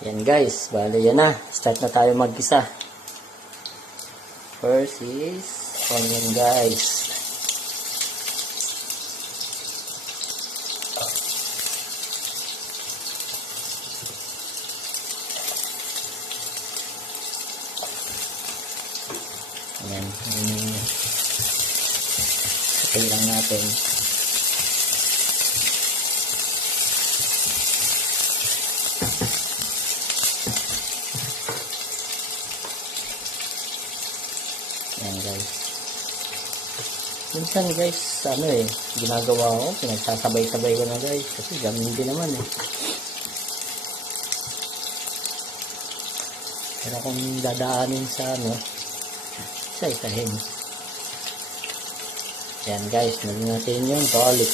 Yan guys, bali yan na. Start na tayo mag-gisa. First is onion guys. Ayan. Sakay lang natin. Ayan guys. Minsan guys, ginagawa ko, pinagsasabay-sabay ko na guys. Kasi ganun din naman Pero kung dadaanin sa isa-isahin. Ayan guys, naging natin yung garlic.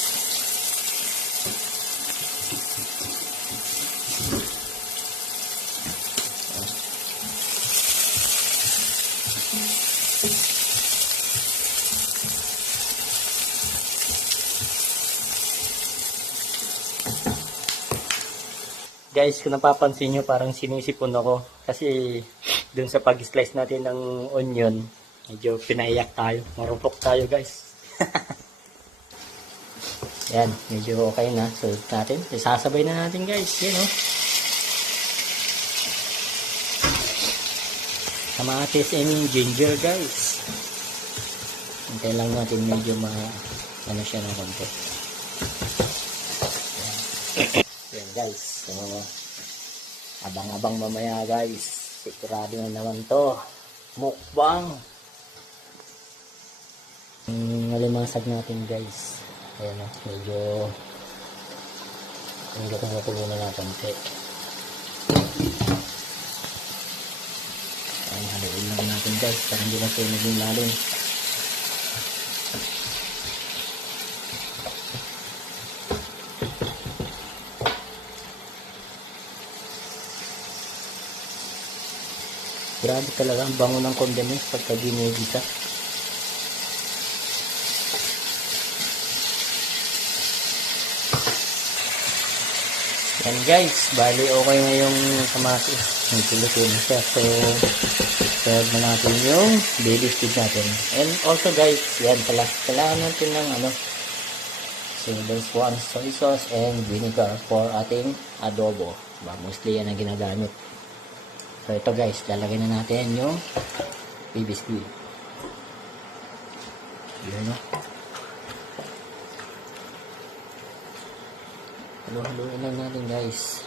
Guys, kung napapansin nyo, parang sinisipon ako. Kasi dun sa pag-slice natin ng onion, medyo pinaiyak tayo. Marupok tayo guys. Yan, medyo okay na. Sulit natin. Isasabay na natin guys. Yan kamatis and ginger guys. Hintay lang natin medyo siya ng konti. Yan guys. So, abang-abang mamaya guys. Sigurado na naman to. Mukbang. Nalimasag natin guys. Ayan medyo kumukulo na natin. Ayan, haluin lang natin guys. Para hindi na ito naging lalim. Grabe talaga ang bango ng condiments pagka ginigisa. Yan guys, bali okay na yung kamatis. Nagpilito na siya. So, serve na natin yung baby squid natin. And also guys, yan pala. Kailangan natin ng so there's 1 soy sauce and vinegar for ating adobo. Mostly yan ang ginagamit. So ito guys, lalagay na natin yung baby squid. Yan Haluin lang natin guys.